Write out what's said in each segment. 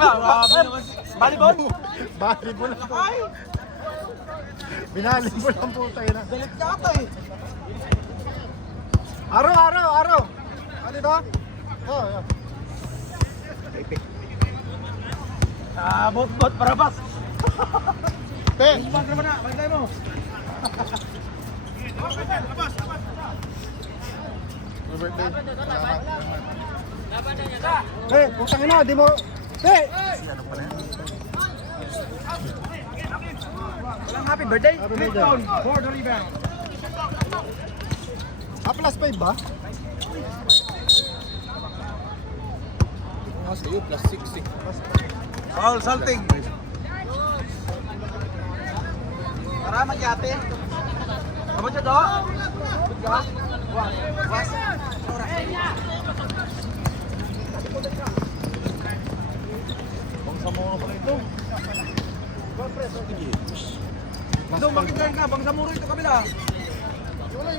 Volleyball? Volleyball lang po. Binali mo lang po tayo na. Galit ka ata eh. Araw. Ano ito? Oh, yeah. Bot, parabas. Te! Bag naman na, bag tayo mo. Happy birthday. Hey, putang ina, di mo... Te! Walang happy birthday. Happy Click birthday. down for the rebound. Plus 5 ba? Sa'yo, plus 6 eh. Foul, salting. Para magyate. Kamu siya do? Was. Bangsa mo pala ito. Ito, makikain ka. Bangsa muro ito kabila. Wala.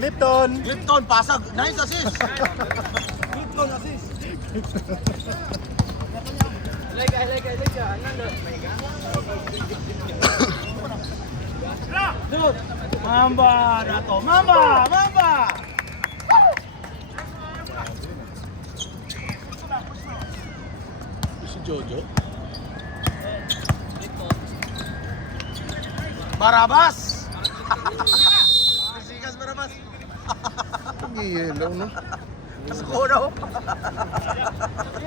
Lipton, pasag. Nice assist. Lipton assist. Lega. Dude, Mamba na to. Mamba. Si Jojo. Barabas. Sigas Barabas. Yellow, no? Skoro.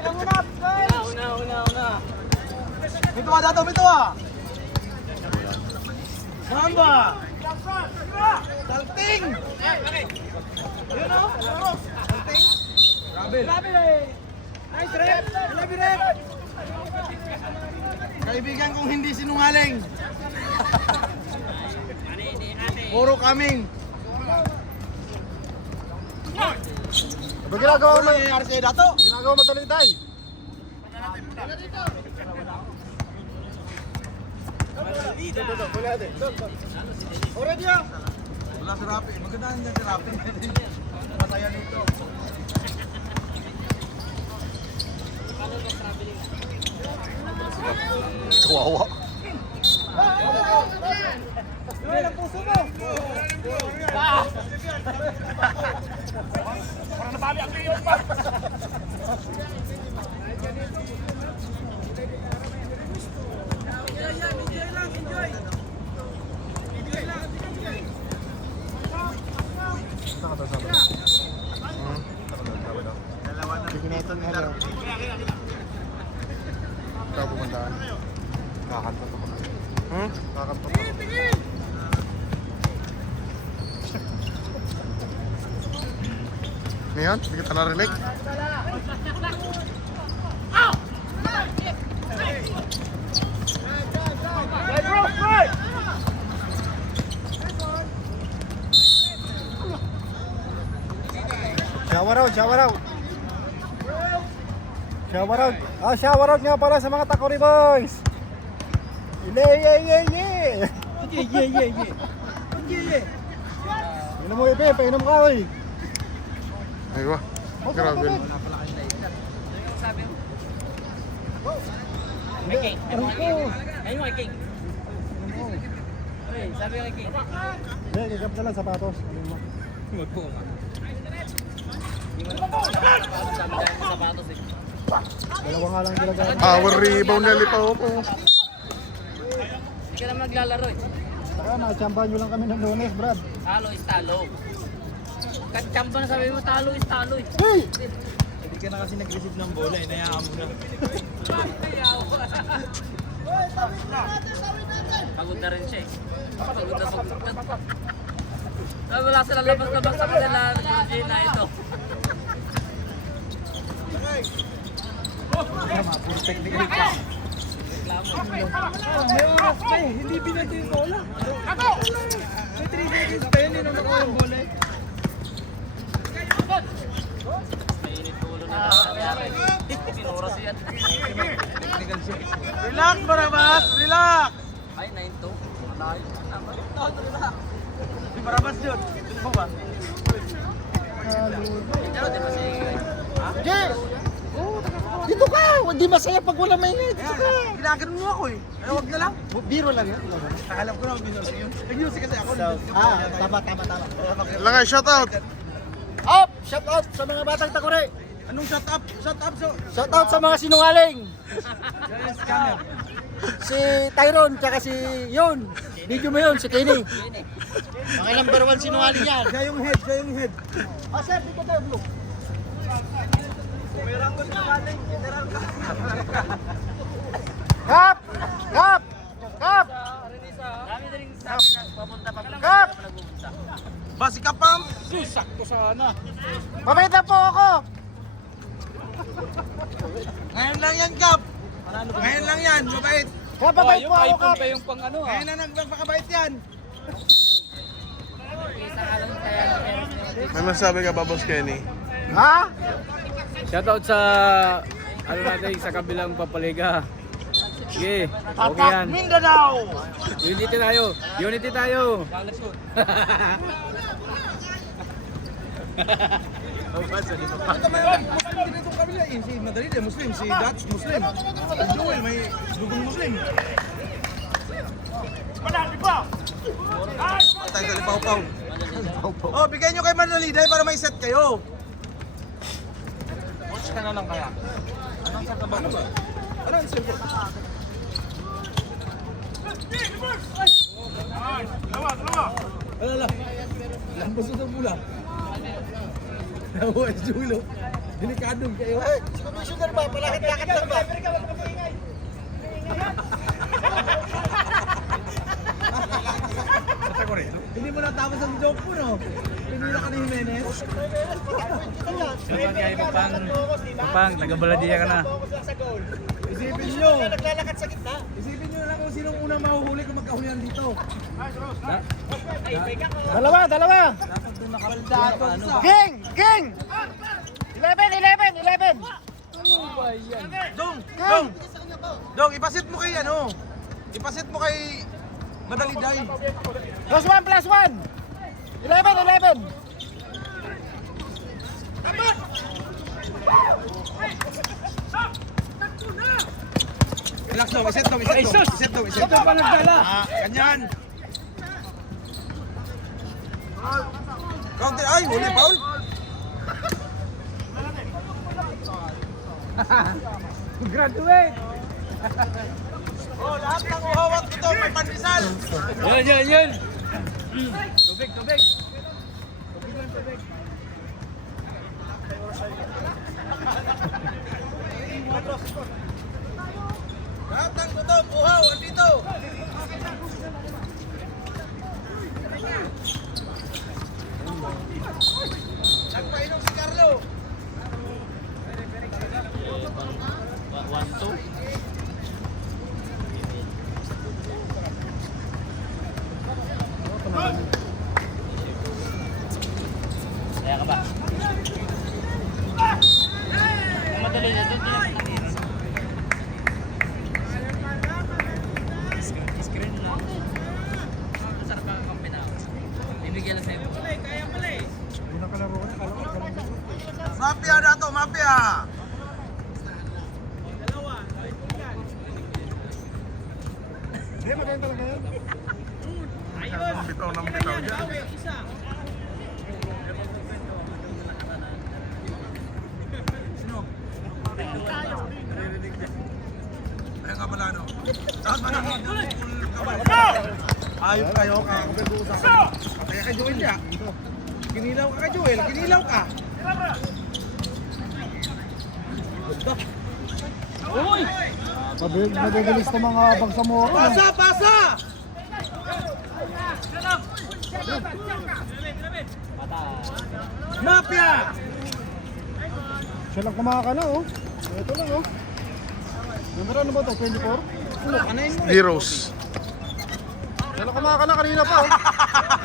Una. Ito ah. Mamba. Salting. Yun o. Salting. Grabe. Nice rep. Grabe rep. Kaibigan kong hindi sinungaling. Puro kaming. Ano ginagawa mo? Nangyayari sa'yo dato? Ginagawa mo talintay? Already ah. Wala si Rapi. Magandaan niya si Rapi. Masaya nito. Kawawa. Ilan ang puso mo? Parang nabali ang liyon pa. Biginetan mo lang. Ikaw pumuntaan. Kakanta ko na. Kakanta ko. Ngayon, hindi kita narinig. Shower out. Shower out nga pala sa mga Takori boys. Yeah. Inom mo ipe, painom ka oy. Aywa. Grabe. May cake. Ayun mo kay cake. Ay, sabi ko kay cake. Hindi, gagap na lang sapatos. Magpunga. Sabi dahil sa sapatos eh. Dalawa nga lang ginagamit. Power rebound na lipaw po. Hindi ka naman naglalaro eh. Saka nakachambahan nyo lang kami ng Lunes, Brad. Talo is talo. Kahit champa na sabi mo, talo is talo eh. Hey! Hindi ka na kasi nag-receive ng bola. Inayaan mo na. Pagod na rin siya eh. Pagod na. Sabi wala sila labas-labas sa kanila yung na ito. Puro technical ka. May oras pa eh. Hindi binato yung bola. May 3 seconds pa yun. Hindi na nakuha yung bola eh. Mainit po ulo na nangyari. Pinoras yan. Relax, Barabas! Relax! Ay, 9-2. Malayo. Si Barabas yun. Gusto mo ba? Pero di ba siya Jay! Dito ka! Hindi masaya pag wala maingay. Dito ka! Ginaganon mo ako eh. Ay, wag na lang. Biro lang yan. Alam ko na mag-music yun. Nag-music kasi ako. Tama. Langay, shout out. Up! Shout out sa mga batang takore! Anong shut up? Shut up so. Shout out sa mga sinungaling! Scammer. Si Tyron, tsaka si yun. Video mo yun, si Kenny. Mga number 1 sinungaling yan. Siya yung head, siya yung head. Sir, dito tayo, bro. Kap! Kap! Kap! Dami na rin sabi na papunta pa. Kap! Basi ka pam. Sakto sana. Mabait na po ako! Ngayon lang yan, Kap. Ngayon lang yan, mabait. Kap, mabait po ako, iPhone Kap! pa yung pang ano Ngayon na nagpapakabait yan. Isa ka lang kaya. May masabi ka ba, Boss Kenny? Ha? Shoutout sa ano natin sa kabilang papaliga. Sige, okay yan. Mindanao. Unity tayo. Unity tayo. Ito may Muslim din itong kabila eh. Si Madalide, Muslim. Si Dutch, Muslim. Si Joel, may dugong Muslim. Tayo sa lipaw-paw. Oh, bigyan nyo kay Madalide para may set kayo. Watch ka na lang kaya. Anong sa kabang ba? Ano ang cellphone? Alala. Lambas sa bula. Nawa, Julo. Delikadong kayo. Si Commissioner ba? Palakit-lakit lang ba? Hindi mo natapos ang joke mo, no? Pinila ka ni Jimenez. Shoutout kay Papang, taga-Baladiya ka na. Isipin nyo. Naglalakad sa gitna. Isipin nyo na lang kung sinong unang mahuhuli kung magkahulihan dito. Dalawa! King! King! 11! Dong, ipasit mo kay ano? Ipasit mo kay Madaliday. +1! 11! Relax daw, iset daw. Iset daw pa nagdala. Ganyan. Counter, ay, huli, Paul. Graduate! Oh, lahat ng uhawat ko to, may pandesal. Yan! Tubig! Lahat ng gutom, uhaw, andito. Nagpainom si Carlo. Kaya ka ba? Madali na ito. Screen lang. Masarap ang kape na. Bibigyan lang sa'yo. Mafia na to, mafia. Bitaw ng bitaw dyan. Ayun ka pala, no? Saan ba naman? Ayun kayo, kakapag-uusapan. Kaya kay Joel niya. Kinilaw ka kay Joel, kinilaw ka. Mabilis na mga bangsamoro. Pasa! Mafia! Siya lang kumakana, oh. Ito lang, oh. Numero ano ba ito? 24? Kanayin mo rin. Heroes. Siya lang kumakana kanina pa, oh.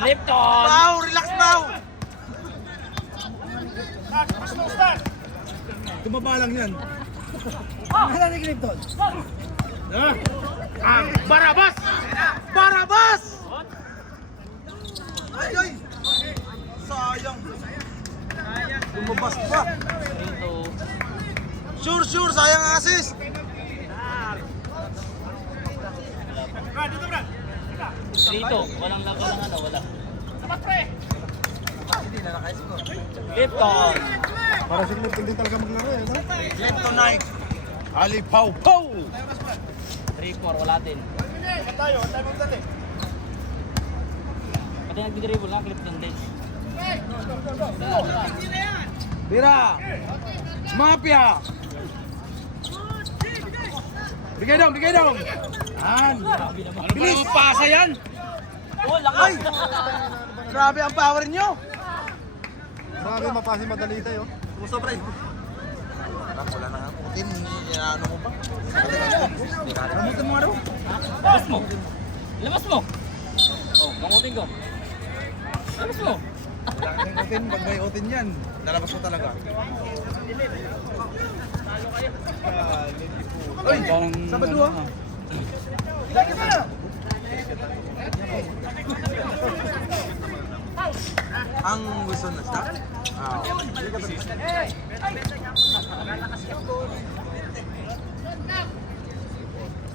Lipton! Pau, relax Pau! Tumaba lang yan. Ano ni Clinton? Barabas! Barabas! Ay, ay! Sayang. Lumabas pa. Ito. Sure, sayang ang assist. Dito, walang laban ng ano, wala. Ito. Para si Clip, hindi talaga maglaro eh. No? Left to night. Ali Pau Pau. 3-4, wala din. Pati nagdi-dribble na, clip doon din. Bira. Mafia. Bigay dong. Yan. Bilis. Pasa yan. Oh, lakas! Grabe ang power nyo. Grabe, mapasi madali tayo. Sumusobra eh. Wala na nga. Putin, ano mo pa? Kamutin mo nga daw. Labas mo! Labas mo! Oh, gangutin ko. Labas mo! Wala kang otin, pag may otin yan, lalabas mo talaga. Ay, Sabado ah. Ang gusto na stop?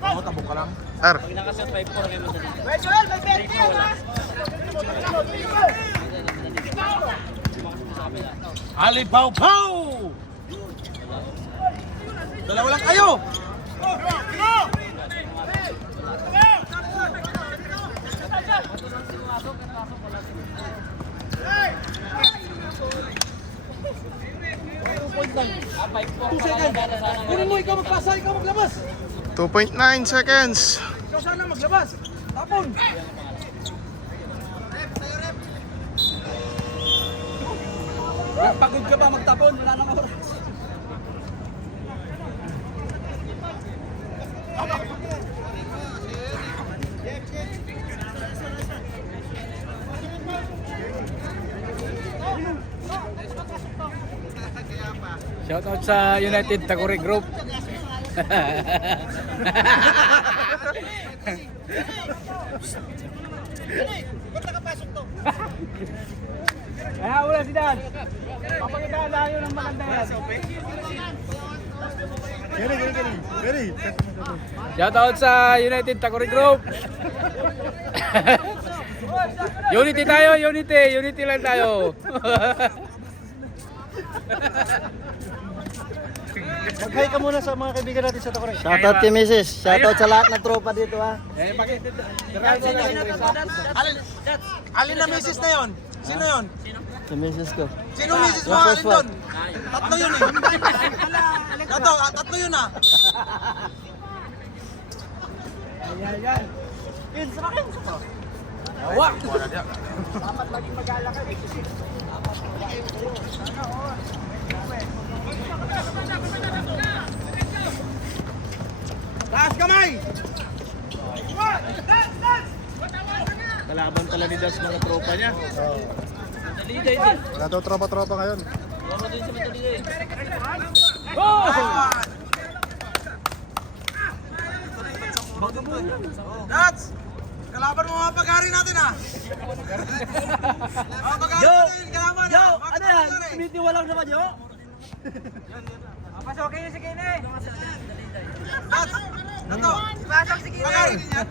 Ako, tabok ka lang. Sir, Pag nakasat 5-4 kayo mo dito. Ali Pau Pau! Dalawa lang kayo! Ah, 5-4 pa lang na sana. Kunin mo, ikaw magpasa, ikaw maglabas! 2.9 seconds. Ikaw sana maglabas! Tapon! Pagod ka ba magtapon? Wala nang oras. Shoutout sa United Takuri Group. Kaya wala si Dan. Papakitaan lang yun ng maganda yan. Ready. Shoutout sa United Takuri Group. Unity tayo, unity lang tayo. Mag-hi ka muna sa mga kaibigan natin sa Takore. Shoutout kay Mrs. Shoutout sa lahat ng tropa dito ha. Alin na misis na yon? Sino yon? Sa Mrs. ko. Sino misis mo? Yung Alin first one. doon? Tatlo yun eh. Tatlo yun ah. Awa! Taas kamay! Kalaban talaga ni Das mga tropa niya. Mataliday din. Wala daw tropa-tropa ngayon. Laro din si Mataliday. Dats! Kalaban mo mga pag-ari natin ah! Mga pag-ari natin, kalaban ah! Ano yan? Kumitiwa lang naman yo. Pasokin si Kine! Dats! Nato! Pasok si Kine! Pag-ari din yan!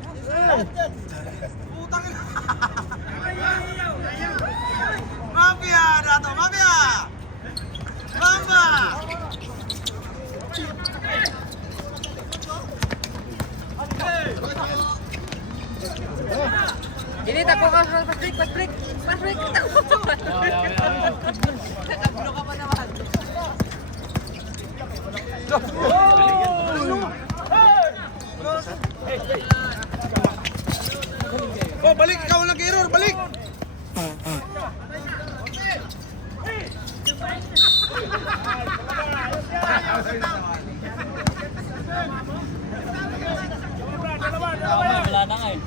Putang ina! Mafia! Dato! Mafia! Mamba! Ini takbo ka, pas break. Nakablo ka pa naman. Oh, balik! Ikaw lang kay-error! Balik! Wala na nga eh.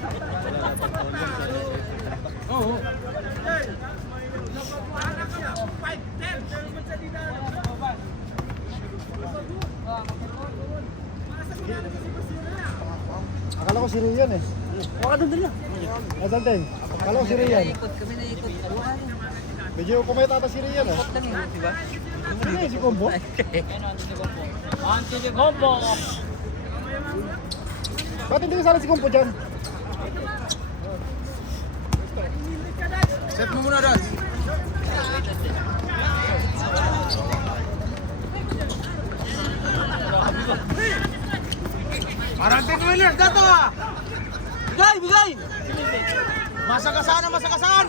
Akala ko si Rian eh. Baka doon din lang. Nasaan din? Akala ko si Rian. Kami naikot. Medyo pumayat ata si Rian ah. Diba? Ano si Combo? Anthony Combo! Ba't hindi kasali si Combo dyan? Set mo muna, Dad. Parating Wheeler, dato ah! Bigay, bigay! Masagasan na masagasan!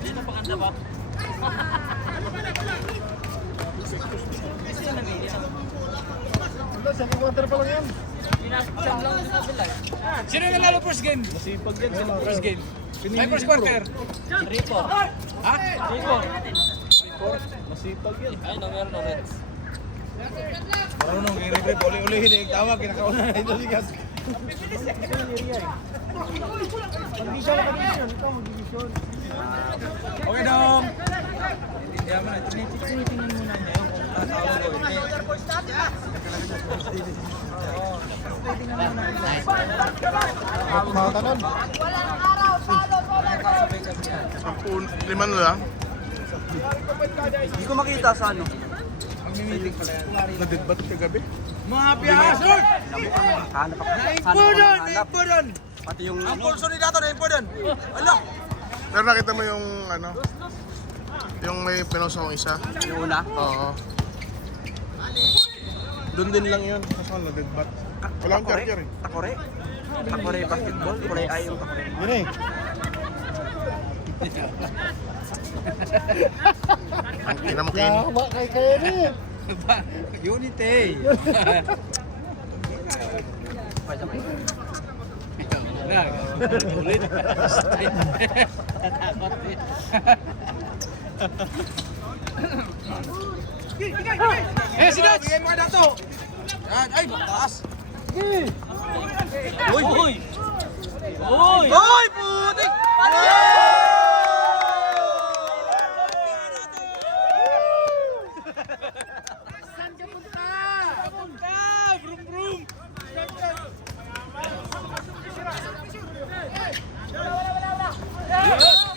Dito pa kanda ba? Wala, 7-1 pa lang yan. Pinasam lang din na sila. Sino yung nanalo first game? Masipag yan sila first game. Ay, first quarter. Rico. Ha? Rico. Masipag yan. Ay, no, meron na Reds. Marunong, kaya uli-ulihin eh. Tawag, kinakauna na ito sigas. Okay dong. Hindi mo na. Tinitingnan muna niya yung kung tatawag ko. Mga kanon. 5 lang. Hindi ko makita sa ano. Ang mimitig pala yan. Nadidbat kagabi. Mga piyasot! Hanap ako. Naimpo doon! Naimpo doon! Pati yung Ang pulso ni Dato, naimpo doon! Ala! Pero nakita mo yung ano? Yung may pinosong isa? yung una. Oo. Doon din lang yun. Kaso nadidbat. Wala akong charger eh. Takore. Takore basketball. Takore ay yung takore. Yun eh. Ang ina mo Kaya Kenny. ba kay Kenny? Unit eh! Ulit. Eh, si Dats! Bigay mo kay Dato! Yan, ay, taas! Uy! Uy! Uy! Hoy, putik!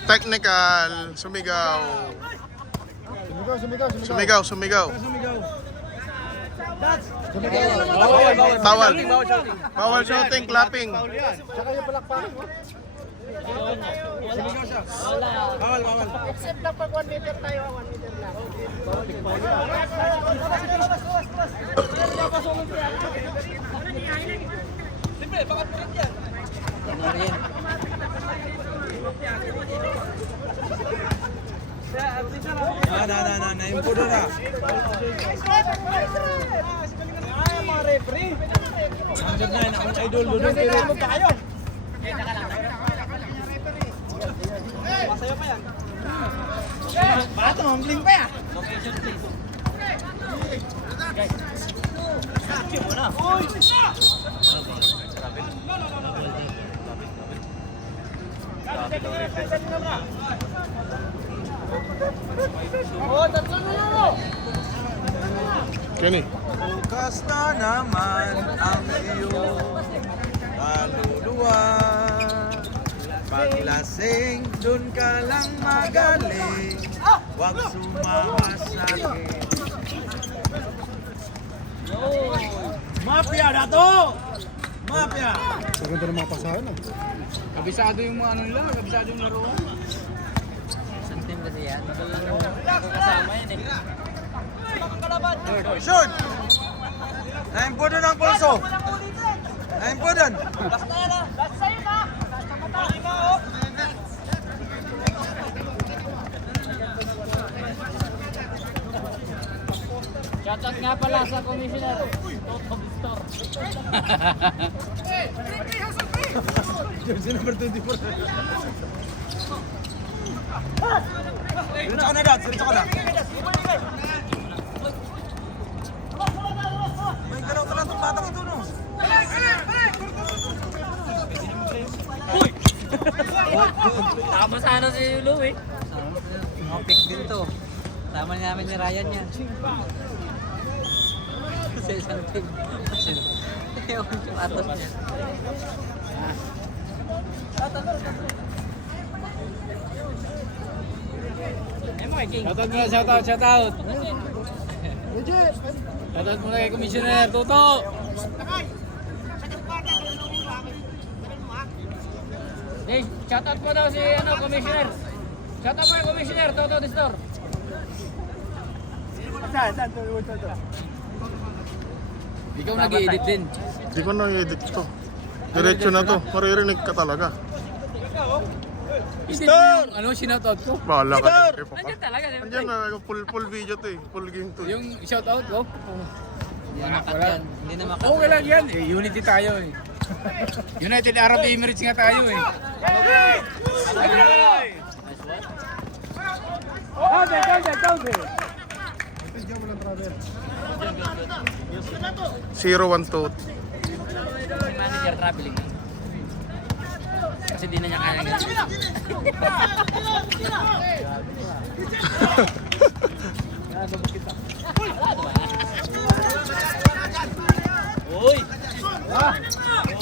Technical. Sumigaw. Sumigaw. Sumigaw. Sumigaw! Bawal. Bawal shooting, clapping. Tsaka yung palakpakan mo. Sumigaw siya! Bawal, bawal! Except na pag 1 meter tayo, 1 meter lang. Naimpo doon ah! Andyan na yun, akong idol doon yung pirit. Bato, mambling pa yan! Location please. Kenny. Bukas na naman ang iyong kaluluwa. Paglasing, dun ka lang magaling. Huwag sumama sa'kin. Mafia na to! Mafia! Sa ganda ng mga pasahan ah. Kabisado yung mga ano nila, kabisado yung laruan. Isang team kasi yan. Kasama yan eh. Shoot! Naimpo doon ang pulso. Naimpo doon. Shoutout nga pala sa commissioner. Toto Bistor. Jersey number 24. Diretso ka na, Dad. Diretso ka na. May galaw ka lang itong batang ito, no? Tama sana si Lou eh. Pick din to. Tama namin ni Ryan yan. Sa isang team. Ewan yung atos niya. Shoutout muna, shoutout. Legit! Shoutout muna kay Commissioner Toto. Hey, shoutout mo daw si Commissioner. Shoutout mo kay Commissioner Toto Distor. Ikaw nag-i-edit din. Hindi ko na i-edit to. Diretso na to. Maririnig ka talaga. Store! Ano sinoutout ko? Bahala ka din. Nandiyan talaga. Andiyan na, full video to eh. Full game to. Yung shoutout ko? Hindi na makat yan. Hindi na makat. Okay lang yan. Unity tayo eh. United Arab Emirates nga tayo eh. Zero, 1, 2. Si manager traveling. Kasi di na niya kaya ganyan. Uy!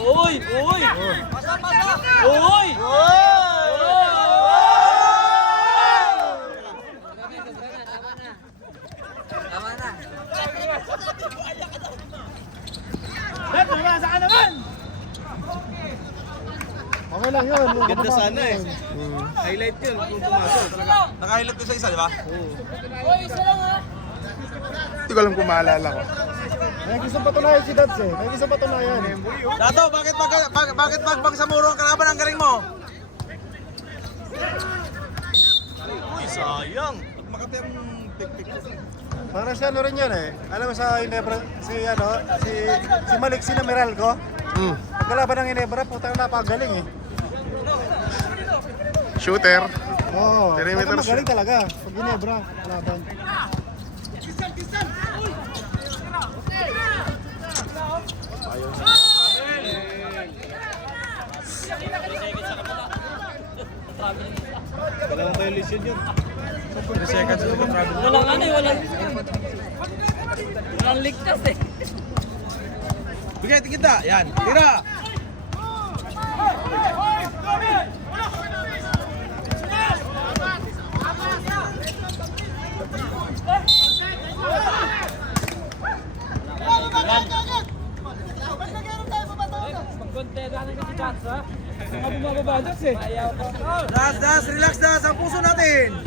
Uy! Uy! Uy! Tama na. Okay lang yun. Ganda sana eh. Highlight yun kung pumasok. Naka-highlight ko sa isa, di ba? Hindi ko alam kung maalala ko. May gusto patunayan si Dads eh. May gusto patunayan. Dato, bakit bagbang sa muro ang kalaban ang galing mo? Uy, sayang. Pag makati ang pick-pick ko. Parang si ano rin yan eh. Alam mo sa Inebra, si Maliksi na Meralco. Pagkalaban ng Inebra, putang napakagaling eh. Shooter. Oo. Perimeter Magaling talaga. Pag Inebra, laban. Walang violation yun. 3 seconds na travel. Walang ano eh, walang ligtas eh. Bigay, kita. Yan. Tira. Das, relax das. Ang puso natin.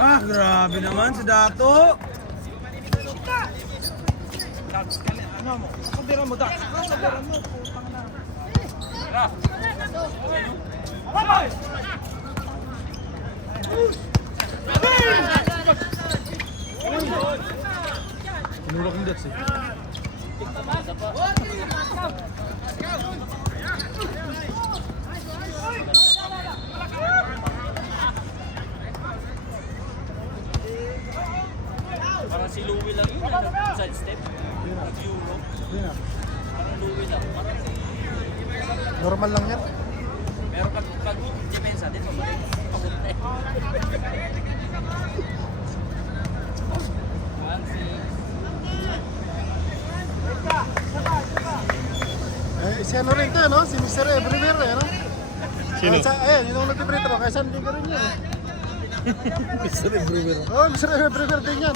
Ah, grabe naman si Dato. Sabiran mo, Dax. Sabiran mo. Tinulak yung Dax eh. Parang si Louie lang yun, side step. Euro. Parang Louie lang. Normal lang yan. Pero pag depensa din, mabalik. Pagod na eh. Si ano rin to, no? Si Mr. Everywhere, eh, no? Sino? Ayan, yung nag-tibrito mo. Kaya saan din ka rin yan, eh. Mr. Everywhere. Oo, Mr. Everywhere din yan.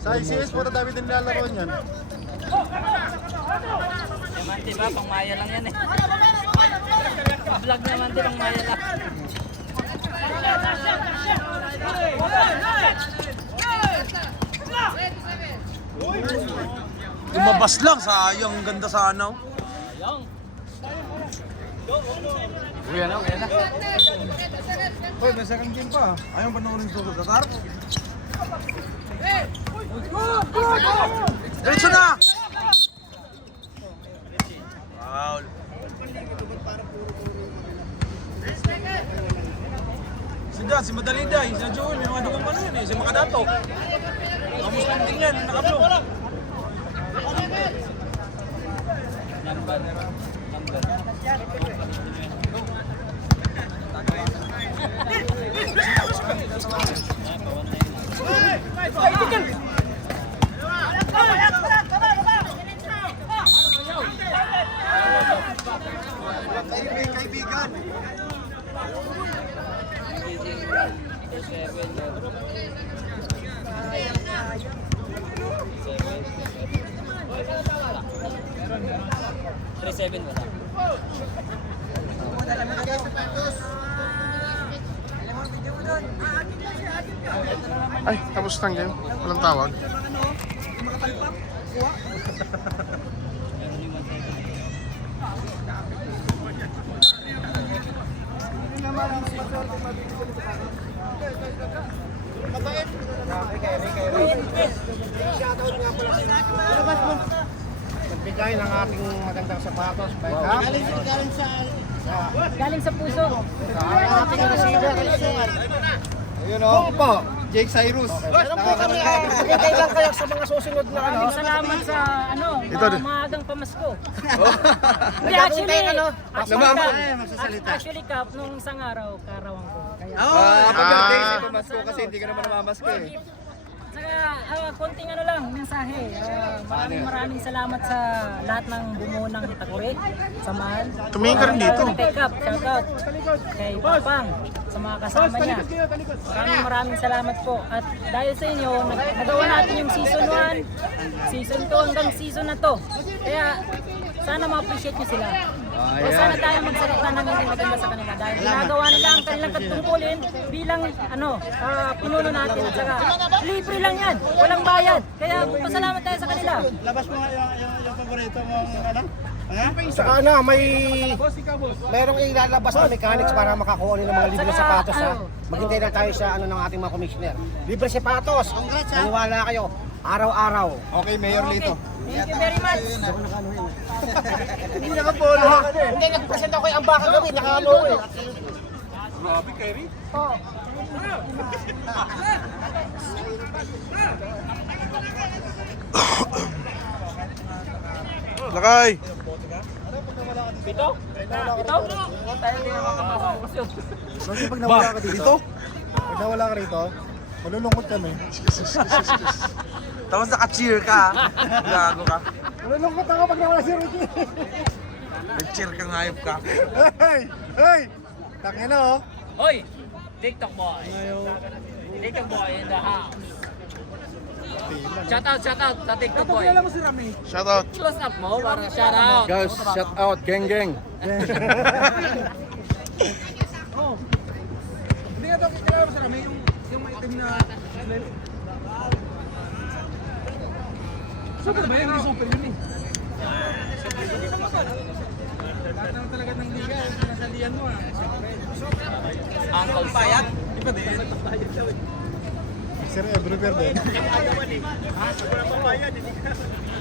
Sa ICS po, dami din nilalaro niyan. Diamante ba? Pang Maya lang yan eh. Vlog Diamante, pang Maya lang. Lumabas lang, sayang. Ang ganda sana. Uy, ano? Uy, ano? Hoy, may second game pa. Ayaw panoorin ko sa Tatar. Diretso na! Foul. Si Dad, si Madaliday, si Joel. to. Muslim din yan, naka-blue. Kaibigan. Ay, tapos na ang game. Walang tawag. Nagbigay ng ating magandang sapatos. Galing sa puso. Ating receiver. Ayun o. Po, Jake Cyrus. Meron po kami. Hintay lang kayo sa mga susunod na ano. Maraming salamat sa Ito din. maagang pamasko. Hindi, actually, actually, Kap, nung isang araw, karawang ko. Kaya, Happy birthday si Pamasko kasi hindi ka naman namamasko eh. saka, konting ano lang, mensahe. Maraming salamat sa lahat ng bumuo ng Takuri, samahan. Tumingin ka rin dito. Kay Kap, shoutout. Kay Papang, sa mga kasama niya. Maraming salamat po. At dahil sa inyo, nagawa natin yung season 1, season 2 hanggang season na to. Kaya, sana ma-appreciate nyo sila. O sana tayo magsalita ng hindi maganda sa kanila dahil ginagawa nila ang kanilang katungkulin bilang pinuno natin at saka libre lang yan, walang bayad. Kaya pasalamat tayo sa kanila. Labas mo nga yung paborito mong ano? Saka ano, merong ilalabas na mechanics para makakuha ng mga libre sapatos ha. Maghintay na tayo sa ano ng ating mga commissioner. Libre sapatos. Naniwala kayo. Araw-araw. Okay, Mayor Lito. Thank you very much. Hindi nakapolo ha. Hindi, nag-present ako ang baka gawin. Nakalo eh. Grabe, Kerry. Lakay! Ito? Tayo din naman kapasok. Kasi pag nawala ka dito, pag nawala ka rito, malulungkot kami. Tapos naka-cheer ka. Gago ka. Malulungkot ako pag nawala si Ricky. Nag-cheer ka, ngayop ka. Hey! Hey! Tangina oh. Hoy! TikTok boy! TikTok boy in the house! Shout out sa TikTok boy! Alam mo si Rami. Shoutout! Close up mo para shout out! Guys, shout out, geng geng. Oh. Hindi nga daw kilala mo si Rami, yung item na super ba? Hindi super yun eh. Lahat naman talaga ng liga, nasalihan mo ah. Uncle Bayad? Di ba din? Sir, everywhere din.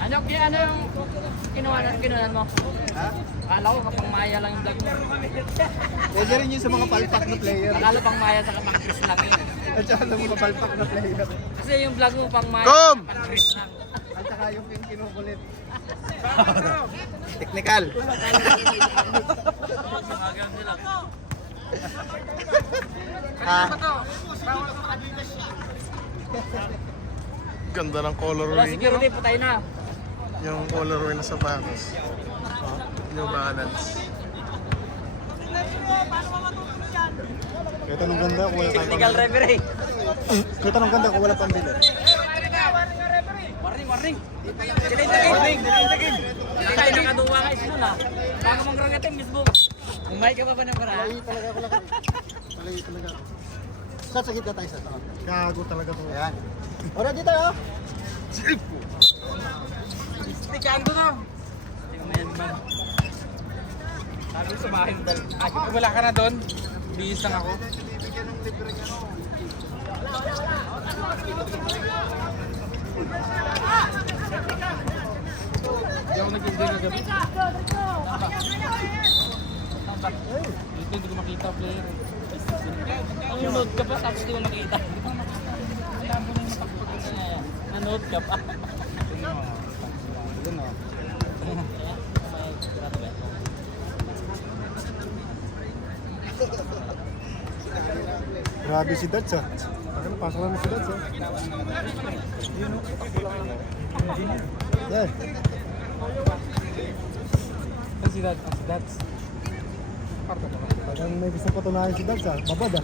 Ano yung kinuhanan mo? Ha? Akala ko kapang maya lang yung vlog mo. Pwede rin yun sa mga palpak na player. Akala pang maya sa kapang Chris lang yun. At saka sa mga palpak na player. Kasi yung vlog mo pang maya Kom! pang Chris lang. At saka yung kinukulit. Technical. Magagang sila. Ganda ng colorway Wala niya, no? security, patay na. Yung colorway na sapatos. New Balance. Kahit anong ganda kung wala Technical pang referee. Kahit anong ganda kung wala pang bili. Warning! Warning! Kaya nakaduwa ka isa na. Baka mangrangating mismo. Ang mic ka pa ba ng para? Malayo talaga ako lang. Malayo talaga ako. Sa gitna tayo sa taon. Gago talaga to. Ayan. O, ready tayo. Stikaan ko na. Sabi ko sa bahay mo dal. Ay, kung wala ka na doon, bihis lang ako. Hindi ako nag-enjoy na gabi. Dito hindi ko makita player. Ang load ka pa tapos di mo makita. Nanood ka pa. Grabe si Dats ah. Ano, pasok naman si Dats ah. Yan. Si Dats. Parang may gusto patunayan si Dats ah. Babad ah.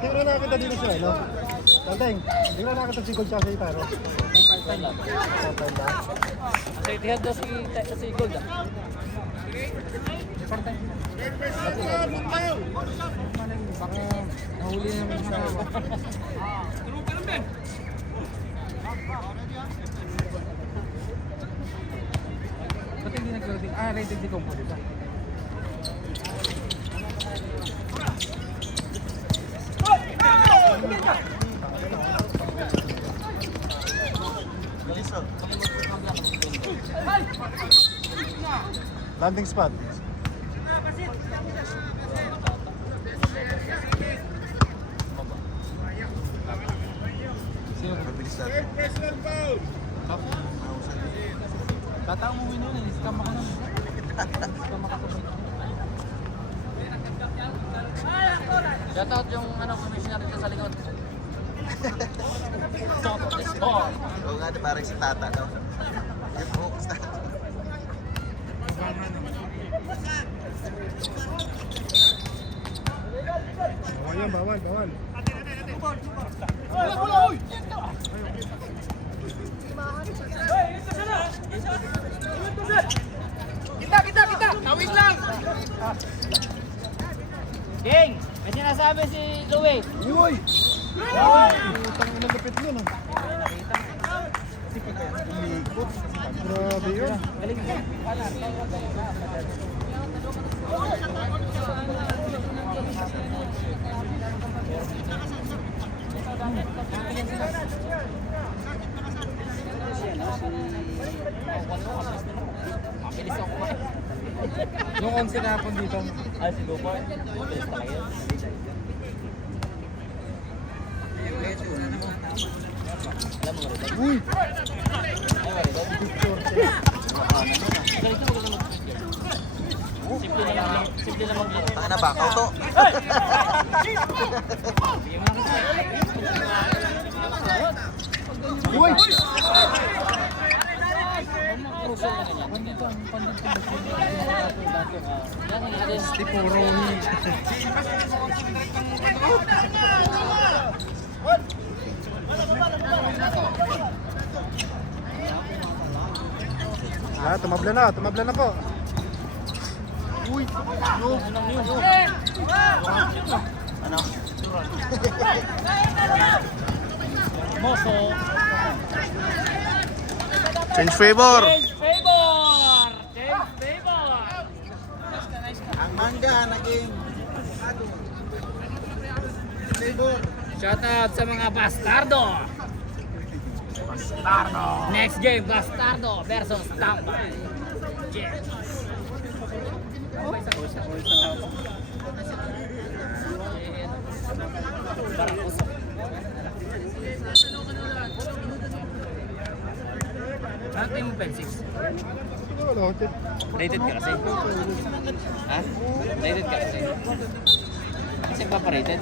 Hindi ko na nakakita dito siya, no? Tanteng, hindi ko na nakakita si Gold siya sa Itaro. Part-time lang. Part-time ba? Kasi tihad daw si Gold ah. Mahuli na yung mga Ba't hindi nag-loading? Rated di compo dito. Landing spot. Tatang mo yun yun, scam ka nun. Shoutout yung commissioner dito sa likod. Top of the sport. Oo nga, parang si Tata daw. Yung focus na. Bawal yan, bawal, bawal. King! May sinasabi si Louie. Uy! Utang na lupit nun ah. Grabe yun. Mabilis ako kumain. Yung 11 na hapon dito. Si Lupor. Mabilis na kayo. Alam mo rin. Uy! Ganito mo ganun mag-tweet. Simple lang mag-tweet. Tanga na ba? Kauto. Uy! Tumabla na po. Uy! Moso. Change favor. Change favor! Change favor! Ang mangga naging Shoutout sa mga bastardo! Bastardo! Next game, Bastardo versus Tambay. Jets. Barakuso. Ano team mo, Pen 6? Rated ka kasi? Ha? Rated ka kasi? Kasi paparated?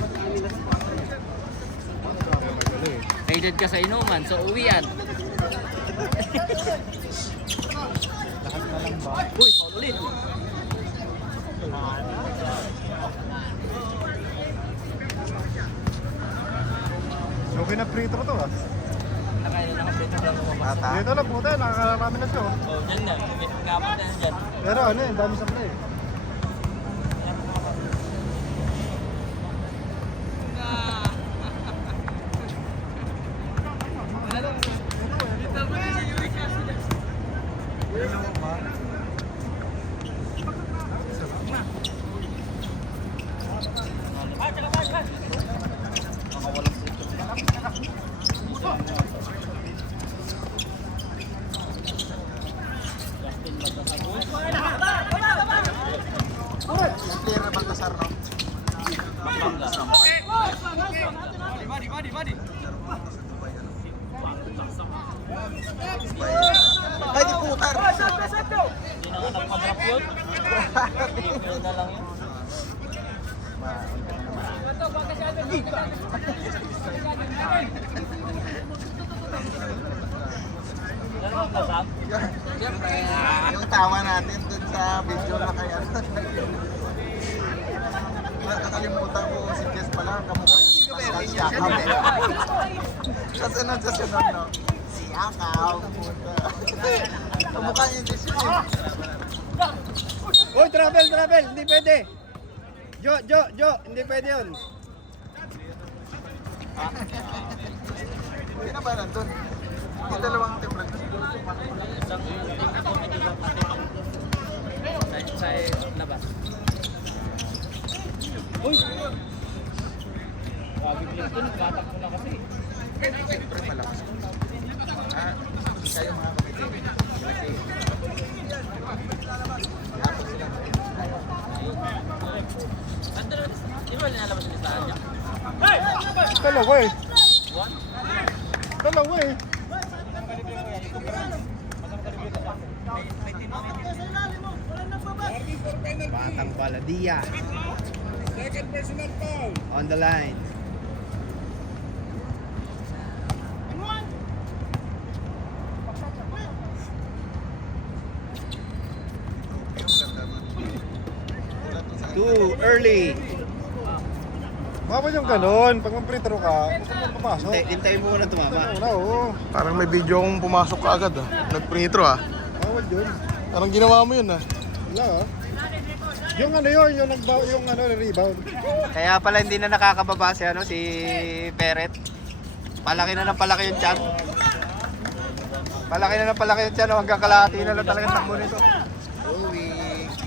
Rated ka sa inuman, so uwian. Uy, foul ulit. Okay na free throw to ah. Nakain na kasi ito lang lumabas. Dito na puta, nakakarami na siya oh. Oh, dyan na. Gamit na dyan. Pero ano eh, dami sa play. Clear na Baltasar, no? Ay, di putar! Hindi na nga nagpa-drop yun. Pwede lang yun. Dalawang kasam. Yung tawa natin dun sa video na kay ano. Nakakalimutan ko si Jess pala, kamukha niya si Pascal Siakam. Sa sunod, no? Siakam. Kamukha niya Jess yun eh. Uy, travel! Hindi pwede! Jo! Hindi pwede yun! Hindi na ba nandun? Yung dalawang team lang. Sa labas. Sabi Clifton, katakbo na kasi. Siyempre malakas. Kayo mga kapitid. Di ba linalabas yung listahan niya? Dalawa eh! Batang Baladia. Second personal foul. On the line. Too early. Mababa yung ganun, pag mag-free throw ka, gusto mo papasok. Hintayin mo muna tumama. Wala, oo. Parang may video akong pumasok ka agad ah. Nag-pre-intro ah. Bawal yun. Parang ginawa mo yun ah. Wala ah. Yung ano yun, yung rebound. Kaya pala hindi na nakakababa si ano si Peret. Palaki na ng palaki yung tiyan. Palaki na ng palaki yung tiyan, hanggang kalahati na lang talaga takbo nito. Uwi.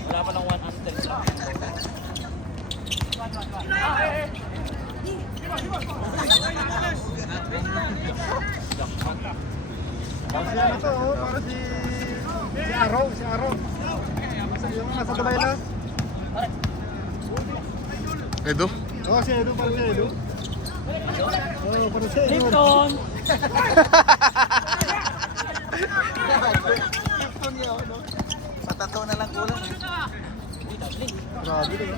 Wala pa lang 1 until lang. Kasi ano to, oh, para si Araw. Yung nasa Dubai na. Edo? Oo, si Edu, para si Edu. Oo, para si Edu. Clifton! Clifton niya, no? Patataw na lang kulang eh. Grabe din.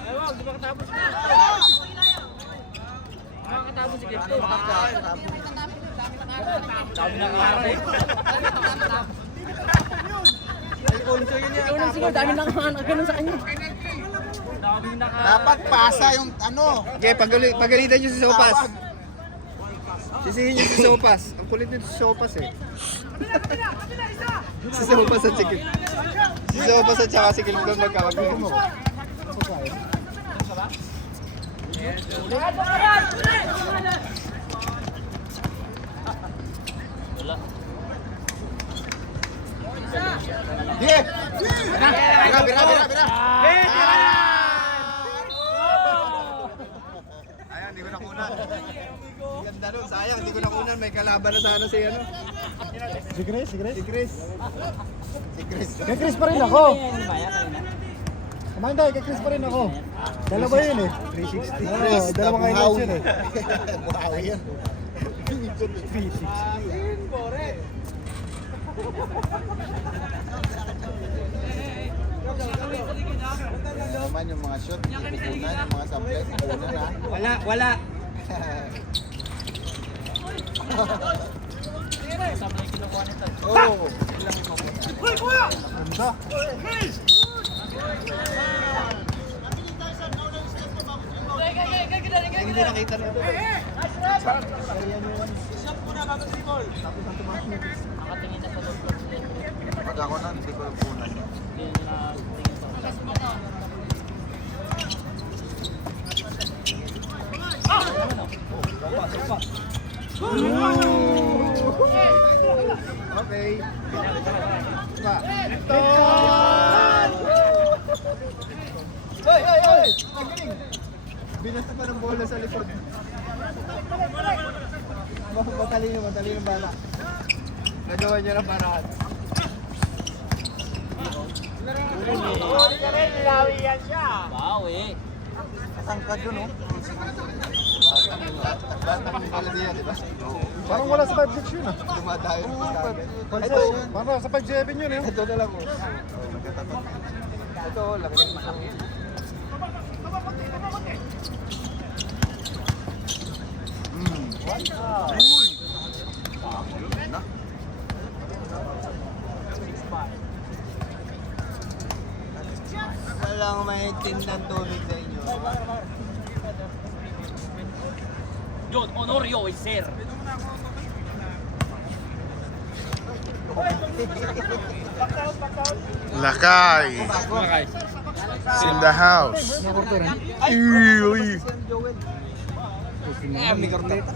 Ay, wag, di ba katapos na? Makakatapos si Clifton. Sabi na nga rin. Ikaw na siguro, dami na ganun sa kanya. Sabi na nga. Dapat pasa yung ano. Okay, pagalitan nyo si Sopas. Sisihin nyo si Sopas. Ang kulit nyo si Sopas eh. Si Sopas at Sikil. Si Sopas at saka si Kilton magkakagulo mo. Wala. Yeah! Bira! Ayan, hindi ko nakunan. Ganda nun, sayang, hindi ko nakunan. May kalaban na sana si ano. Si Chris. Si Chris. Kay Chris pa rin ako. Ano ba yan kanina? Kamanda, kay Chris pa rin ako. Dalawa yun eh. 360. Oo, dalawang highlights yun eh. Buhawi yun. 360. Naman yung mga shot, ipupunan, yung mga supply, ipupunan ha. Wala. Sabi na yung kinukuha nito. Oo. Ganda. Hindi nakita na ito. Nakatingin na sa doktor sila. Pag ako na, hindi ko punan. Hindi na tingin sa Okay. Hoy! Binasta pa ng bola sa likod. Matalino bala. Nagawa niya ng paraan. Bawi. Tangkad yun, oh. Batang Paladiya, di ba? Parang wala sa 5'6 yun ah. Dumadayo ng standard. Ito, parang sa 5'7 yun eh. Ito na lang, oh. Magkatapat. Ito, laki ng malaki. Walang may tindang tubig sa inyo. John Honorio is sir. Lakay. In the house. Uy.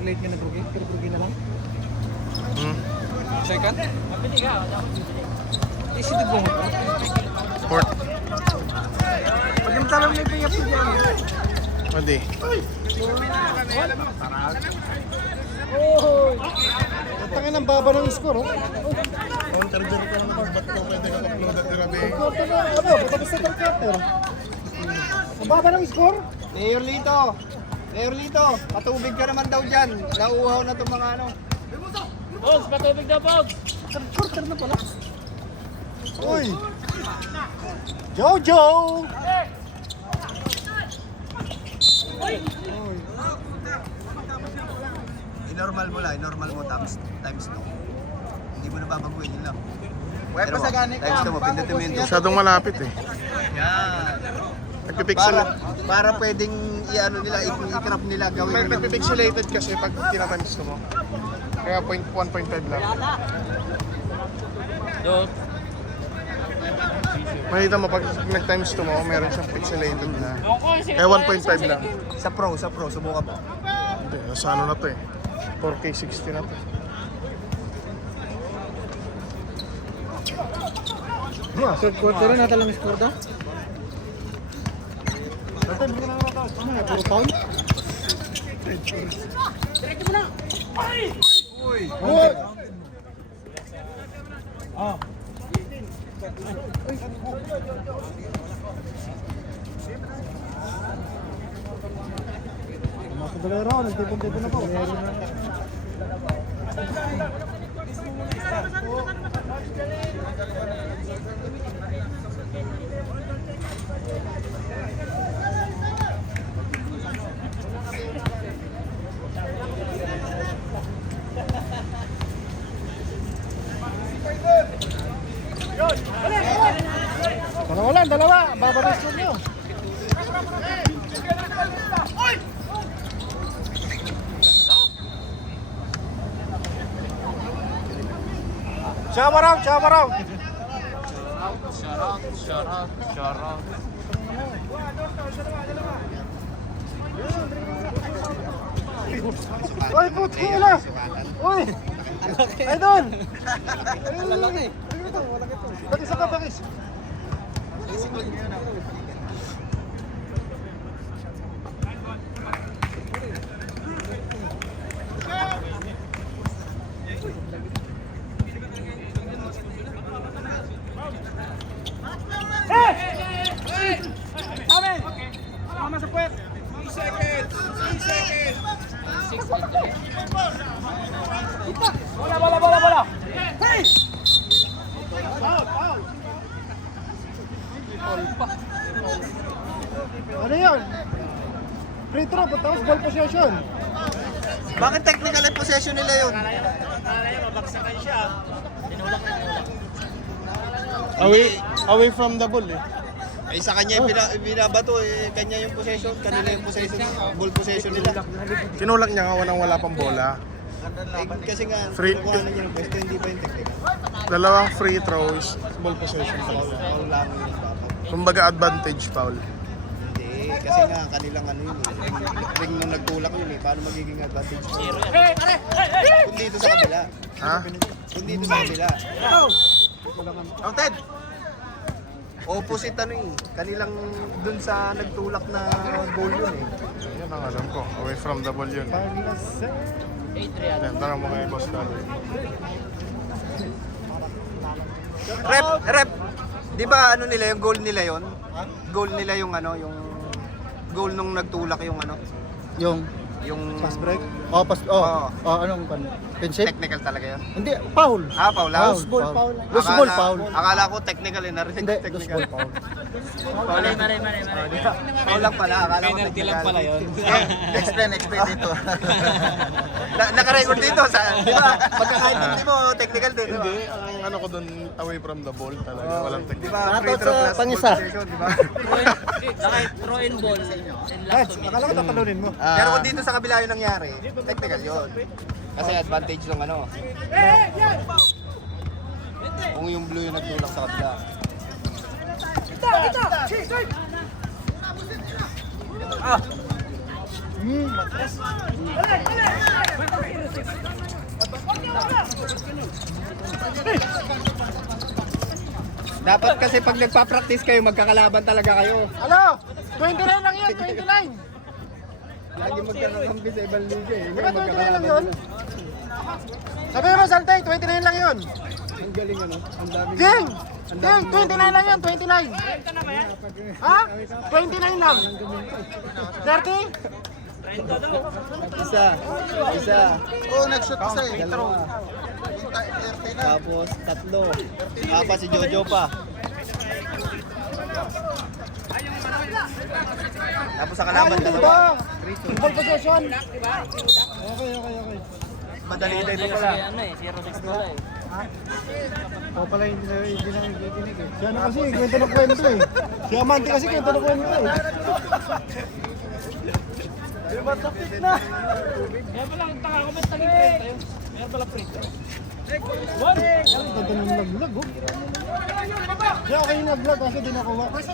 Late ka nag-rookie, pero rookie na lang. Second? Port. Pagkamtalang may payap siya dyan. Pwede. Tangin ang baba ng score, oh. Counter zero ka naman. Ba't ka pwede ka upload at grabe? Quarter na, ano, patapos na third quarter. Ang baba ng score? Mayor Lito, patubig ka naman daw dyan. Nauuhaw na itong mga ano. Bogs, patubig daw, Bogs. Third quarter na pala. Uy! Jojo! Inormal mo times 2. Hindi mo na babaguhin yun lang. Wala pa sa gani ka. Times 2 mo, pindutin mo yun. Masyadong malapit eh. Yan. Nagpipixel. Para pwedeng i-ano nila, i-crop nila gawin. Nagpipixelated kasi pag tinatimes mo. Kaya 1.5 lang. John. Makita mo, pag nag-times 2 mo, meron siyang pixelated na. Kaya 1.5 lang. Sa Pro, subukan mo. Hindi, nasa ano na to eh. 4K 60 na to. Third quarter na natalang score daw. Natin, hindi na natin. Ano nga, puro foul? Uy! Mga galero, nagtipon-tipon na po. Dalawa. Babaras ko nyo. Shower out. Shout out. Uy, puti na! Uy! Ay, doon! Lalaki. Bakis ako, bakis. Bola. Ano yun? Free throw, tapos ball possession. Bakit technical at possession nila yun? Away from the ball eh. Eh sa kanya yung binabato eh, kanya yung possession, kanila yung possession, ball possession nila. Tinulak niya nga walang pang bola. Eh, kasi nga, Free- kukuha na niya ng best, hindi pa yung technical. Dalawang free throws, ball possession foul. Foul lang yun dapat. Kumbaga advantage foul. Hindi, kasi nga kanilang ano yun eh. Ring nung nagtulak yun eh, paano magiging advantage foul? Kung dito sa kabila. Ha? Kung dito sa kabila. Counted! Opposite ano eh, kanilang dun sa nagtulak na goal yun eh. Yan ang alam ko. Away from the ball yun. Yan, tanong mo kay Boss Dali. Rep. Di ba ano nila yung goal nila yon? Goal nila yung ano, yung goal nung nagtulak yung ano, Yung yung pass break? Anong pan? Pinset? technical talaga yun. Hindi, foul. Foul. Loose ball foul. Loose ball foul. Akala ko technical eh, narinig Hindi, ko loose technical. ball foul. Mali. Foul lang pala, akala ko Penalty lang pala yun. Explain dito. Naka-record dito sa, di ba? Pagkakaintindi mo, technical din, di ba? Hindi, ang ano ko dun, away from the ball talaga. Walang Di technical. ba? Shoutout Free throw sa plus pang-isa. ball position, di ba? Throw in ball. And last Guys, 2 minutes. akala ko tatalunin mo. Pero kung dito sa kabila yung nangyari, technical yun. Kasi advantage ng ano. Kung yung blue yung nagtulak sa kabila. Dapat kasi pag nagpa-practice kayo, magkakalaban talaga kayo. Ano? 29 lang yun, 29. Lagi magkakakampi sa ibang liga eh. Di ba 29 lang yun? Sabi mo, Saltay, 29 lang yun. Ang galing ano, ang dami. King! King, 29 lang yun, 29. Ha? 29 lang. 30? Isa. Oo, nag-shoot isa eh. Dalawa. Tapos tatlo. Apat si Jojo pa. Tapos sa kalaban dalawa. Ball possession. Madali na ito pala. Ano eh, 0-6 pala eh. O pala hindi na dinig eh. Siya na kasi, kwento na kwento eh. Si Amante kasi kwento na kwento eh. Kaya pala, ang taka ko, mas naging 30 yun. Meron pala free throw. Ang ganda ng naglag oh. Siya kayo naglag kasi di nakuha. Hindi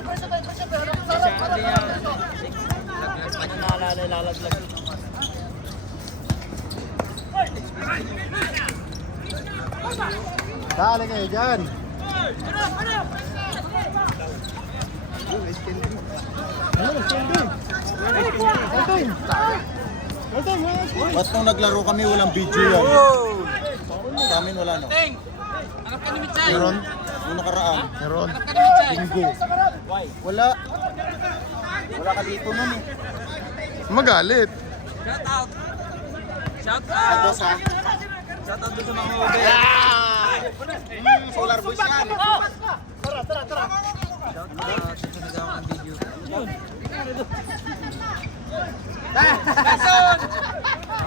niya, ano naalala, lalaglag. Dali kayo dyan. Ano, standing. Ba't nung naglaro kami, walang video yan? Sa amin wala no? Meron? Nung nakaraan? Meron. Bingo. Wala. Wala ka dito nun eh. Magalit. Shout out! Boss ha? Shout out doon sa mga ube. Solar boys yan.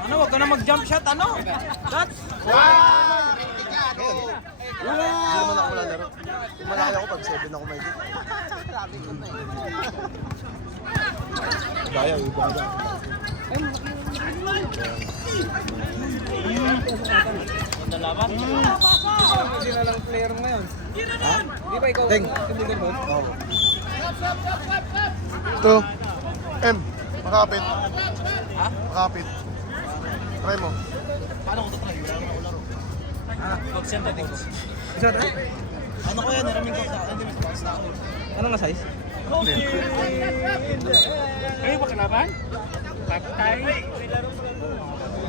Ano, wag ka na mag-jump shot, ano? Shots! Hindi naman ako lalaro. Kung malaki ako, pag 7 ako may dito. Daya, iba ka. Dalaman. Hindi na lang player mo ngayon. Ha? Di ba ikaw? Deng. Oo. Ito. M. Makapit. Ha? Makapit. Try mo. Mag-send ako. Isa tayo? Ano ko yan? Naraming ko sa hindi mas box na ako. Ano nga size? Kayo ba kalaban? Patay.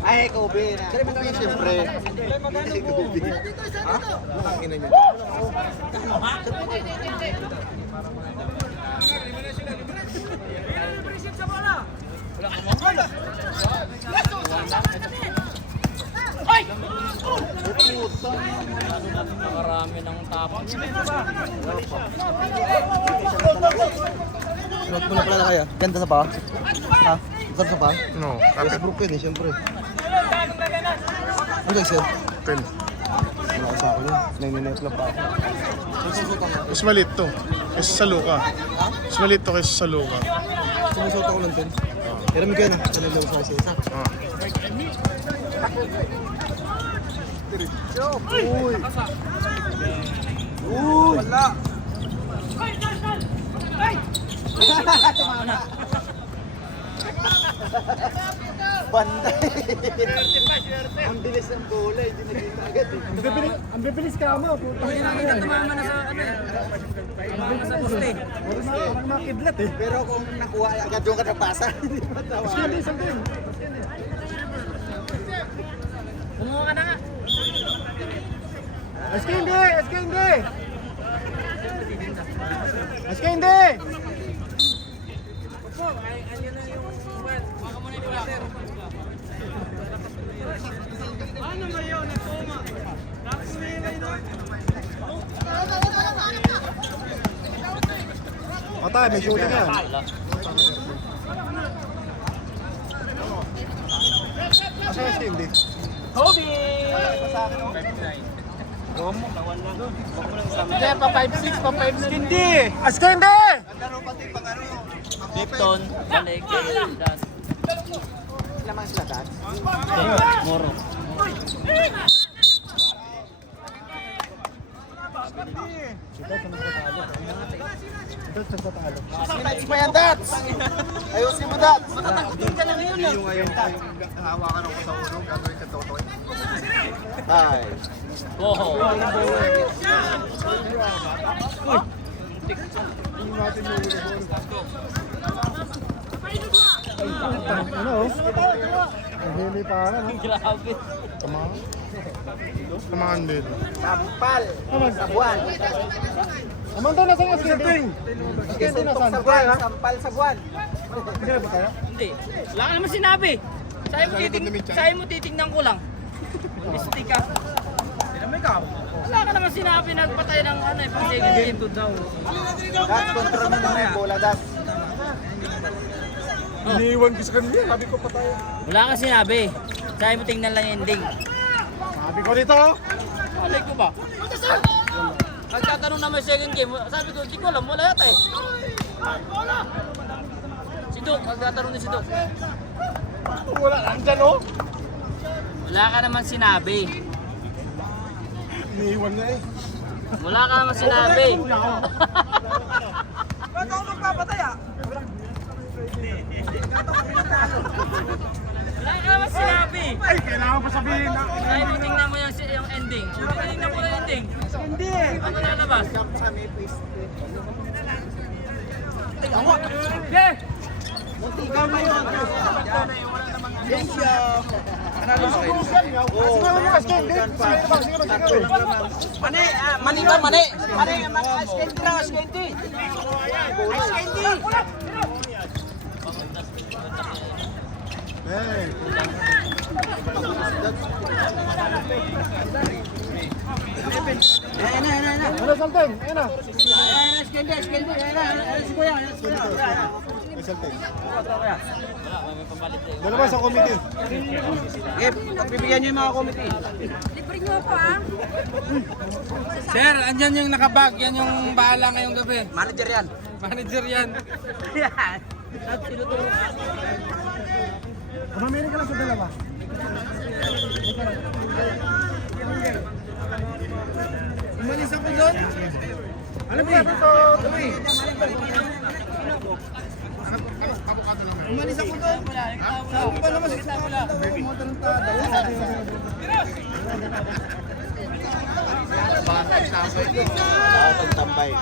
Ay, Kobe na. Kobe, siyempre. Si Kobe. Ha? Ang ina niya. Nakarami ng tapon. Sunod mo na pala kaya. Ganda sa pa? Ha? Ganda sa pa? No, kapit. Group yun eh, siyempre. Ano guys yun? 10. Wala ko sa akin yun. 9 lang pa ako. Mas maliit to. Kaysa sa Luka. Mas maliit to kaysa sa Luka. Sumusot ako ng 10. Pero may kayo na. Kanalaw sa isa. Ah. Wala. Banday. Ang bilis ng bola, hindi nakita agad eh. Ang bibilis ka mo. Hindi nakita tumama na sa ano eh. Tumama na sa poste. Parang mga kidlat eh. Pero kung nakuha agad yung katapasa, hindi matawa. Hindi, something. Kumuha ka na nga. Eskindi! Eskindi! Mas ka hindi! Patay, may shooting yan. Asa mas ka hindi? Hindi, pa 5'6", pa 5'6". Hindi! As ka hindi! Laro pati pang ano. Lipton, balik, dan. Lamang sila dad. Moro. Lights pa yan, Dats! Ayusin mo, Dats! Yung ngayon, hawakan ako sa ulo, gagawin ka totoy. Ay. Oh. Ano? Nahili pa ka, no? Grabe. Tamangan din. Sampal. Sa buwan. Naman doon nasa as ka hindi? As ka hindi nasan? Sampal sa buwan. Hindi ba kaya? Hindi. Wala ka naman sinabi. Sa'yo mo titignan ko lang. Mistik ka. Wala ka naman sinabi nagpatay ng ano eh, pang second game. Dad, control mo naman yung bola, Dad. Iniiwan ko sa kanila. Sabi ko pa tayo. Wala ka sinabi. Sa'yo mo tingnan lang yung ending. Sabi ko dito. Alay ko ba? Nagtatanong naman yung second game. Sabi ko, di ko alam. Wala yata eh. Si Duk, magtatanong din si Duk. Wala, nandyan oh. Wala ka naman sinabi. Iniiwan niya eh. Wala ka naman sinabi. Ba't ako magpapatay ah? Wala ka naman sinabi. Ay, kailangan pa sabihin na. Sa'yo mo tingnan mo yung ending. Tingnan mo yung ending. Hindi eh. Ano lalabas? Analo sa kayo. Sige mo as ka hindi. Sige mo. Mani ba, mani? Mani, as ka hindi lang, as ka hindi. As ka hindi. Hey. Ano salting? Ayun na. May salting. Dalawa sa committee. Pagbibigyan niyo yung mga committee. Sir, andyan yung nakabag. Yan yung bahala ngayong gabi. Manager yan. Manager yan. Mamili ka lang sa dalawa. Umalis ako doon. Ano ba ito? Umalis ako doon. Sabi pa naman sa mo tarantado. Tambay.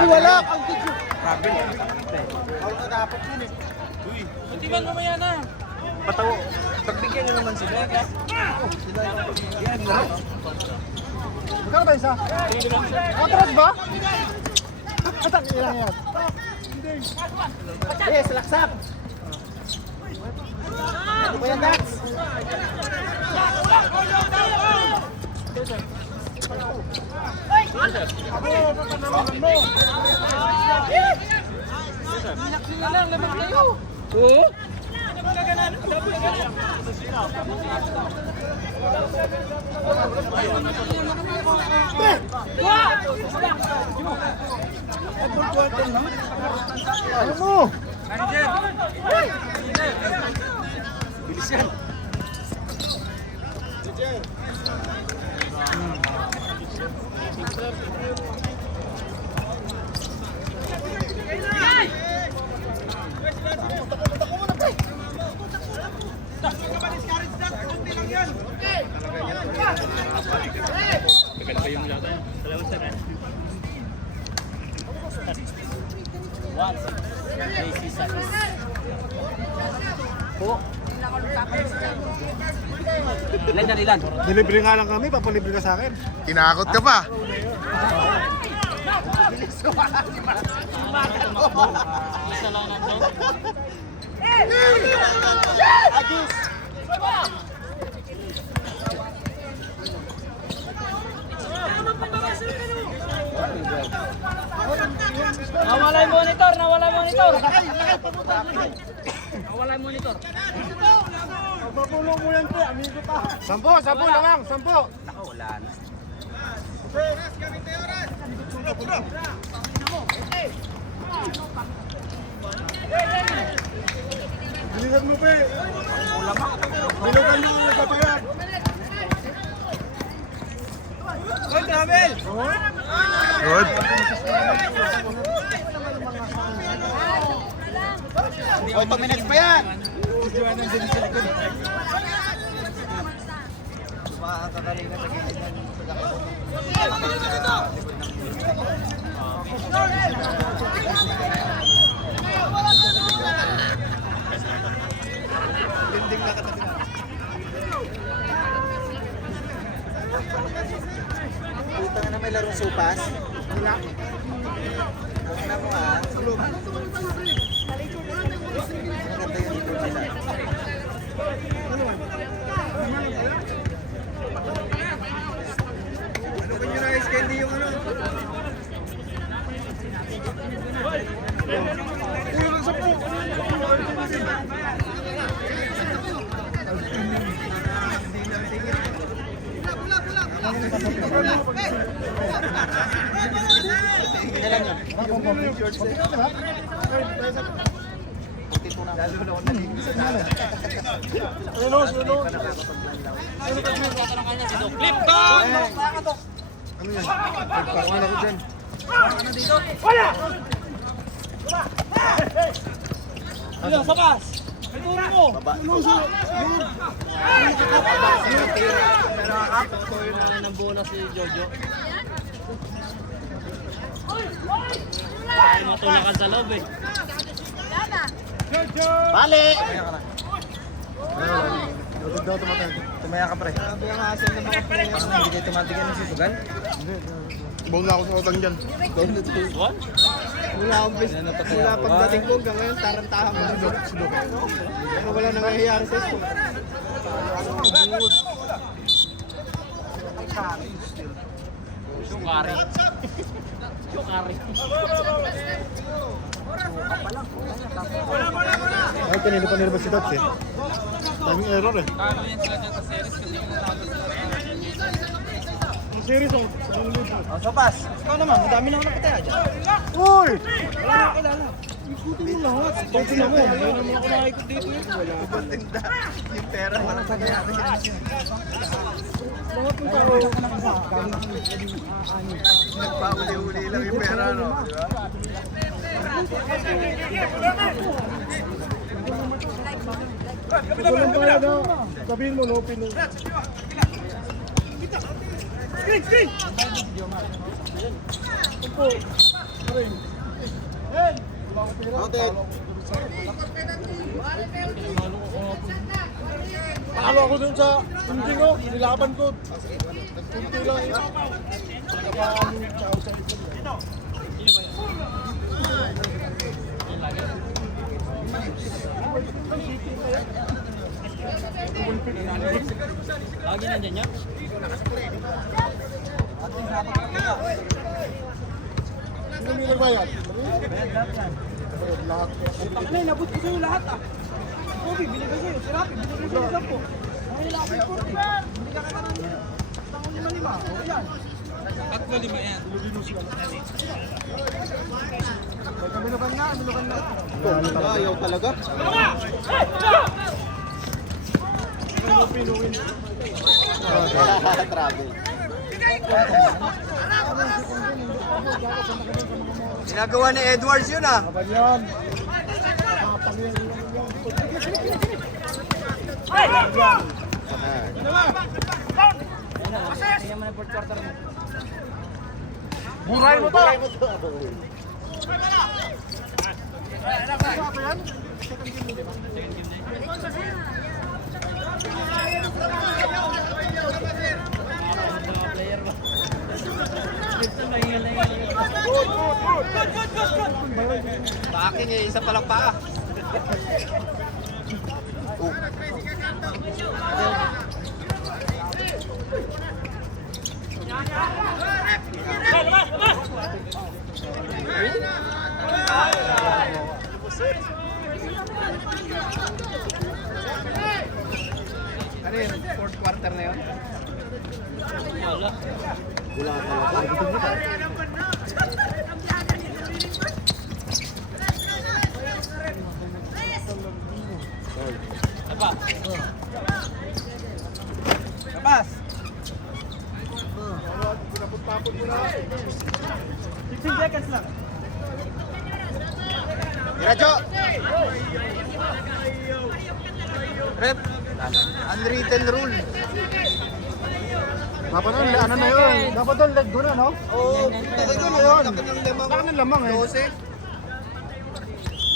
Ay, wala. Ang video. Ako na dapat yun eh. Puntiban mo maya na. Pataw, pagbigyan nyo naman sila. Magkano ba isa? Atras ba? Atang ilang yan. Eh, salaksak. Ano ba yan, Dad? Oo? Ano mo? Delivery nga lang kami, papalibre ka sa akin. Tinakot ka pa. Nawala yung monitor, nawala yung monitor. Nawala yung monitor. Pagpapulong mo yan po, amigo pa. 10 na lang, 10. Nako, wala na. Biligan mo pa eh. Biligan mo ang nagpapayag. Good. O, 2 minutes pa yan. Puta na may larong supas. Wala mo nga. Maganda yung dito nila. Ano ba yung rice candy yung ano? Flip dog! Ano, sabas! Ituro mo! Ng bonus si Jojo. Ay, matulakan sa loob eh. Bali! Tumaya ka pre. Sabi ang asan ng mga players. Hindi kayo tumatigan ng sisugan? Bawal na ako sa utang dyan. What? Mula pagdating ko hanggang ngayon, tarantahan mo na doon. Pero wala nangyayari sa school. Sukari. Sukari. Ay, kanina pa nilabas si Dots eh. Daming error eh. Kano yan sila dyan sa series kasi yung natapos sa Ang series oh. O, sopas. Ikaw naman, madami na ako napataya dyan. Uy! Wala na kilala. Ikutin mo lahat. Ikutin mo. Wala naman ako nakikot dito eh. Wala. Tinda. Yung pera, walang sagayari yan. Mga punta ko. Nagpauli-uli lang yung pera, no? Di ba? Walang bayad na. Sabihin mo no, Pinoy. Outed. Pakalo ako dun sa hindi ko, nilaban ko. Kunti lang yun. Lagi nandiyan niya? Sino may nagbayad? Lahat. Ano, nabot ko sa'yo lahat ah. Kobe, binigay sa'yo. Si Rapi, binigay sa'yo 10. Ang ilaki 40. Hindi ka kailangan niya. Ang 5-5. O yan. At 5 yan. Binukan na, binukan na. Ayaw talaga. Travel. Ginagawa ni Edwards yun ah. Kabanyan. Buray mo to. Paaking eh, isa palang paa. Ano yun? Fourth quarter na yun? Labas! 15 seconds lang. Radyo! Rep, unwritten rule. Dapat doon, ano na yun? Dapat doon, leg doon na, no? Oo, takay ko na yun. Baka ng lamang eh. 12.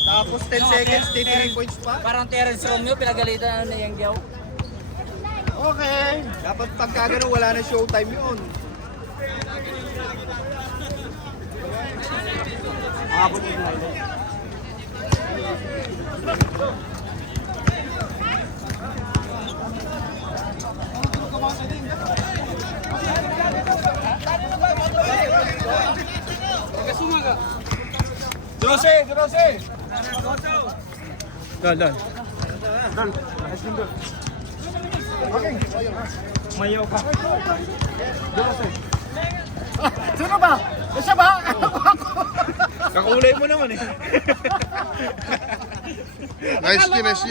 Tapos 10 seconds, 3 points pa. Parang Terence Romeo, pinagalitan na yung Diyaw. Okay. Dapat pagka ganun, wala na showtime yun. Doon, doon. Sino ba? Siya ba? Kakulay mo naman eh. Nice, nice.